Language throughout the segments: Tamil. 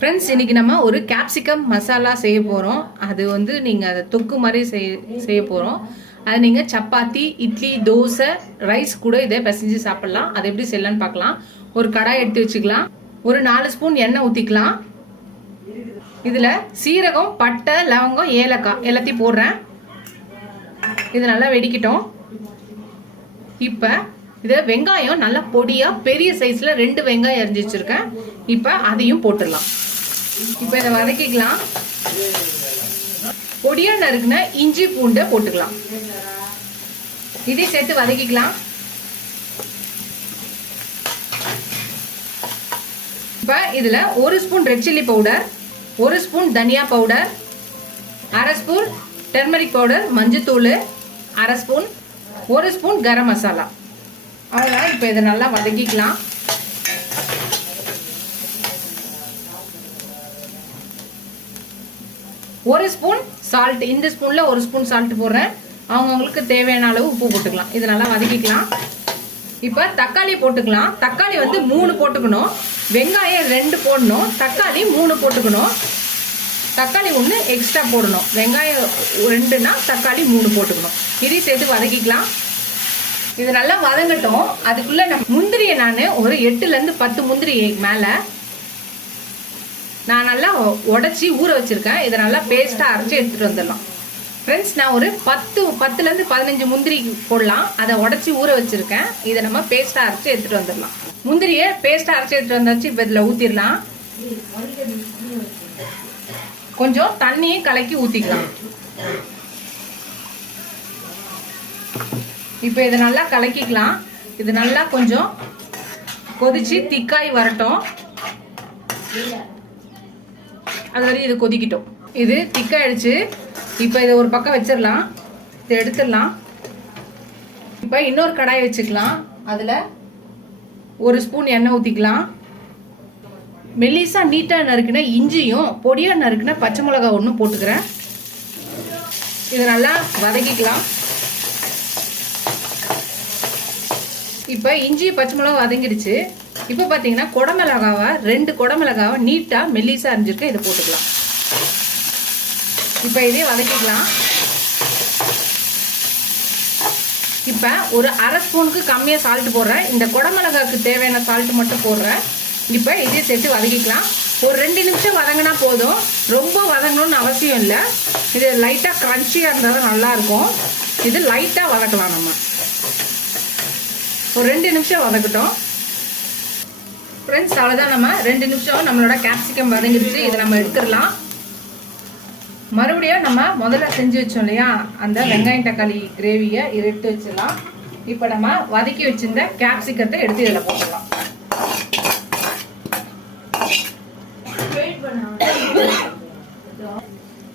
ஃப்ரெண்ட்ஸ், இன்னைக்கு நம்ம ஒரு கேப்சிகம் மசாலா செய்ய போகிறோம். அது வந்து நீங்கள் அதை தொக்கு மாதிரி செய்ய போகிறோம். அது நீங்கள் சப்பாத்தி, இட்லி, தோசை, ரைஸ் கூட இதை பிசைஞ்சு சாப்பிட்லாம். அது எப்படி செய்யலான்னு பார்க்கலாம். ஒரு கடாய் எடுத்து வச்சுக்கலாம். ஒரு 4 ஸ்பூன் எண்ணெய் ஊற்றிக்கலாம். இதில் சீரகம், பட்டை, லவங்கம், ஏலக்காய் எல்லாத்தையும் போடுறேன். இது நல்லா வெடிக்கட்டும். இப்போ இது வெங்காயம் நல்லா பொடியாக பெரிய சைஸில் 2 வெங்காயம் அரிஞ்சு வச்சுருக்கேன். இப்போ அதையும் போட்டுடலாம். இப்போ இதை வதக்கிக்கலாம். பொடியா நறுக்குன இஞ்சி பூண்டை போட்டுக்கலாம். இதையும் சேர்த்து வதக்கிக்கலாம். இப்போ இதில் 1 spoon red chilli powder, 1 spoon தனியா பவுடர், 1/2 ஸ்பூன் டர்மரிக் பவுடர், மஞ்சத்தூள் 1/2 ஸ்பூன், 1 ஸ்பூன் கரம் மசாலா. அவ்வளோதான். இப்போ இதை நல்லா வதக்கிக்கலாம். ஒரு ஸ்பூன் சால்ட், இந்த ஸ்பூன்ல 1 ஸ்பூன் சால்ட் போடுறேன். அவங்கவுங்களுக்கு தேவையான அளவு உப்பு போட்டுக்கலாம். இது நல்லா வதக்கிக்கலாம். இப்போ தக்காளி போட்டுக்கலாம். தக்காளி வந்து 3 போட்டுக்கணும். வெங்காயம் 2 போடணும். தக்காளி 3 போட்டுக்கணும். தக்காளி 1 எக்ஸ்ட்ரா போடணும். வெங்காயம் 2னா தக்காளி 3 போட்டுக்கணும். இதையும் சேர்த்து வதக்கிக்கலாம். இது நல்லா வதங்கட்டும். அதுக்குள்ள நம்ம முந்திரியை நான் ஒரு 8லேருந்து 10 முந்திரி மேலே நான் நல்லா உடச்சி ஊற வச்சிருக்கேன். இதை நல்லா பேஸ்ட்டாக அரைச்சி எடுத்துகிட்டு வந்துடலாம். ஃப்ரெண்ட்ஸ், நான் ஒரு 10லேருந்து 15 முந்திரி போடலாம். அதை உடச்சி ஊற வச்சிருக்கேன். இதை நம்ம பேஸ்ட்டாக அரைச்சி எடுத்துகிட்டு வந்துடலாம். முந்திரியை பேஸ்ட்டாக அரைச்சி எடுத்துகிட்டு வந்தாச்சு. இப்போ இதில் ஊற்றிடலாம். கொஞ்சம் தண்ணியும் கலக்கி ஊற்றிக்கலாம். இப்போ இதை நல்லா கலக்கிக்கலாம். இது நல்லா கொஞ்சம் கொதிச்சு திக்காய் வரட்டும். அது வரையும் இது கொதிக்கிட்டோம். இது திக்காயிடுச்சு. இப்போ இதை ஒரு பக்கம் வச்சிடலாம். இதை எடுத்துடலாம். இப்போ இன்னொரு கடாய் வச்சுக்கலாம். அதில் 1 ஸ்பூன் எண்ணெய் ஊற்றிக்கலாம். மெல்லிசா நீட்டாக நறுக்குன இஞ்சியும் பொடியாக நறுக்குன பச்சை மிளகாய் 1 போட்டுக்கிறேன். இதை நல்லா வதக்கிக்கலாம். இப்போ இஞ்சி பச்சை மிளகாய் வதங்கிடுச்சு. இப்போ பார்த்தீங்கன்னா குடமிளகாவை 2 குடமிளகாவை நீட்டாக மெல்லிசாக அரிஞ்சிருக்கேன். இதை போட்டுக்கலாம். இப்போ இதே வதக்கிக்கலாம். இப்போ ஒரு 1/2 ஸ்பூனுக்கு கம்மியாக சால்ட் போடுறேன். இந்த குடமிளகாவுக்கு தேவையான சால்ட் மட்டும் போடுறேன். இப்போ இதே சேர்த்து வதக்கிக்கலாம். ஒரு 2 நிமிஷம் வதங்கினா போதும். ரொம்ப வதங்கணும்னு அவசியம் இல்லை. இது லைட்டாக க்ரன்ச்சியாக இருந்தால் தான் நல்லாயிருக்கும். இது லைட்டாக வதக்கலாம். நம்ம ஒரு 2 நிமிஷம் வதக்கட்டும். ஃப்ரெண்ட்ஸ், அவ்வளோதான். நம்ம 2 நிமிஷம் நம்மளோட கேப்சிகம் வதங்கிடுச்சு. இதை நம்ம எடுத்துடலாம். மறுபடியும் நம்ம முதல்ல செஞ்சு வச்சோம் இல்லையா, அந்த வெங்காயம் தக்காளி கிரேவியை எடுத்து வச்சிடலாம். இப்போ நம்ம வதக்கி வச்சிருந்த கேப்சிகத்தை எடுத்து இதில் போட்டுடலாம்.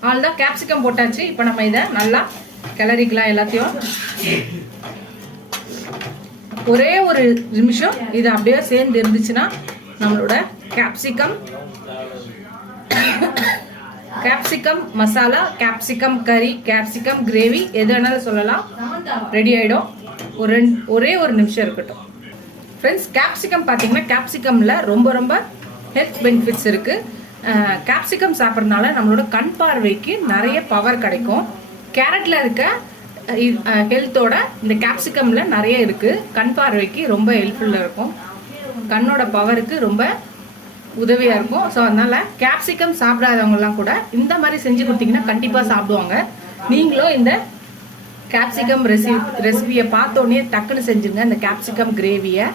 அவ்வளோதான், கேப்சிகம் போட்டாச்சு. இப்போ நம்ம இதை நல்லா கிளறிக்கலாம். எல்லாத்தையும் ஒரே ஒரு நிமிஷம் இது அப்படியே சேர்ந்து இருந்துச்சுன்னா நம்மளோட கேப்சிகம் மசாலா, கேப்சிகம் கறி, கேப்சிகம் கிரேவி எது வேணாலும் சொல்லலாம், ரெடி ஆகிடும். ஒரே ஒரு நிமிஷம் இருக்கட்டும். ஃப்ரெண்ட்ஸ், கேப்சிகம் பார்த்தீங்கன்னா கேப்சிகமில் ரொம்ப ரொம்ப ஹெல்த் பெனிஃபிட்ஸ் இருக்குது. கேப்சிகம் சாப்பிட்றதுனால நம்மளோட கண் பார்வைக்கு நிறைய பவர் கிடைக்கும். கேரட்டில் இருக்க ஹெல்த்தோட இந்த கேப்சிகமில் நிறைய இருக்குது. கண் பார்வைக்கு ரொம்ப ஹெல்ப்ஃபுல்லாக இருக்கும். கண்ணோட பவருக்கு ரொம்ப உதவியாக இருக்கும். ஸோ அதனால் கேப்சிகம் சாப்பிடாதவங்கலாம் கூட இந்த மாதிரி செஞ்சு கொடுத்தீங்கன்னா கண்டிப்பாக சாப்பிடுவாங்க. நீங்களும் இந்த கேப்சிகம் ரெசிபியை பார்த்தோன்னே டக்குன்னு செஞ்சுங்க. இந்த கேப்சிகம் கிரேவியை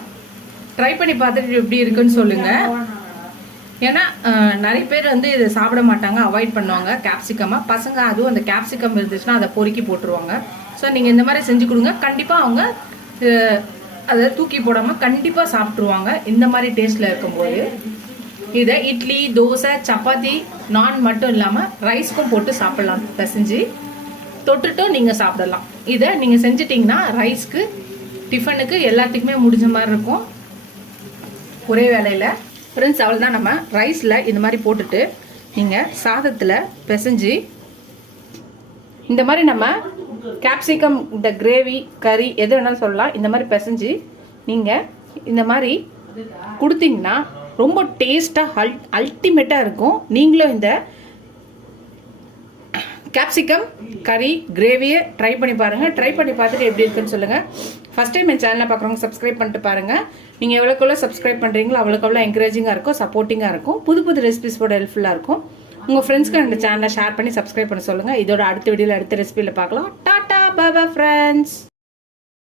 ட்ரை பண்ணி பார்த்துட்டு எப்படி இருக்குன்னு சொல்லுங்கள். ஏன்னா நிறைய பேர் வந்து இதை சாப்பிட மாட்டாங்க, அவாய்ட் பண்ணுவாங்க கேப்சிகமாக. பசங்க அதுவும் அந்த கேப்சிகம் இருந்துச்சுன்னா அதை பொறுக்கி போட்டுருவாங்க. ஸோ நீங்கள் இந்த மாதிரி செஞ்சு கொடுங்க. கண்டிப்பாக அவங்க அதை தூக்கி போடாமல் கண்டிப்பாக சாப்பிட்ருவாங்க இந்த மாதிரி டேஸ்ட்டில் இருக்கும்போது. இதை இட்லி, தோசை, சப்பாத்தி, நான் மட்டும் இல்லாமல் ரைஸ்க்கும் போட்டு சாப்பிட்லாம். பிசைஞ்சு தொட்டுட்டும் நீங்கள் சாப்பிடலாம். இதை நீங்கள் செஞ்சிட்டிங்கன்னா ரைஸ்க்கு, டிஃபனுக்கு எல்லாத்துக்குமே முடிஞ்ச மாதிரி இருக்கும் ஒரே வேலையில். ஃப்ரெண்ட்ஸ், அவ்வளோதான். நம்ம ரைஸில் இந்த மாதிரி போட்டுட்டு நீங்கள் சாதத்தில் பிசைஞ்சு இந்த மாதிரி நம்ம கேப்சிகம் இந்த கிரேவி கறி எது வேணாலும் சொல்லலாம். இந்த மாதிரி பிசைஞ்சு நீங்கள் இந்த மாதிரி கொடுத்தீங்கன்னா ரொம்ப டேஸ்ட்டாக அல்டிமேட்டாக இருக்கும். நீங்களும் இந்த கேப்சிகம் கறி கிரேவியை ட்ரை பண்ணி பாருங்கள். ட்ரை பண்ணி பார்த்துட்டு எப்படி இருக்குன்னு சொல்லுங்கள். ஃபஸ்ட் டைம் என் சேனலை பார்க்குறவங்க சப்ஸ்கிரைப் பண்ணிட்டு பாருங்கள். நீங்கள் எவ்வளோக்குள்ள சப்ஸ்கிரைப் பண்ணுறீங்களோ அவ்வளோக்கு என்கரேஜிங்காக இருக்கும், சப்போர்ட்டிங்காக இருக்கும், புது புது ரெசிபிஸோட ஹெல்ப்ஃபுல்லாக இருக்கும். உங்கள் ஃப்ரெண்ட்ஸ்க்கு இந்த சேனலை ஷேர் பண்ணி சப்ஸ்கிரைப் பண்ண சொல்லுங்கள். இதோட அடுத்த வீடியோவில் அடுத்த ரெசிபியில் பார்க்கலாம். டாட்டா பாய் பாய் ஃப்ரெண்ட்ஸ்.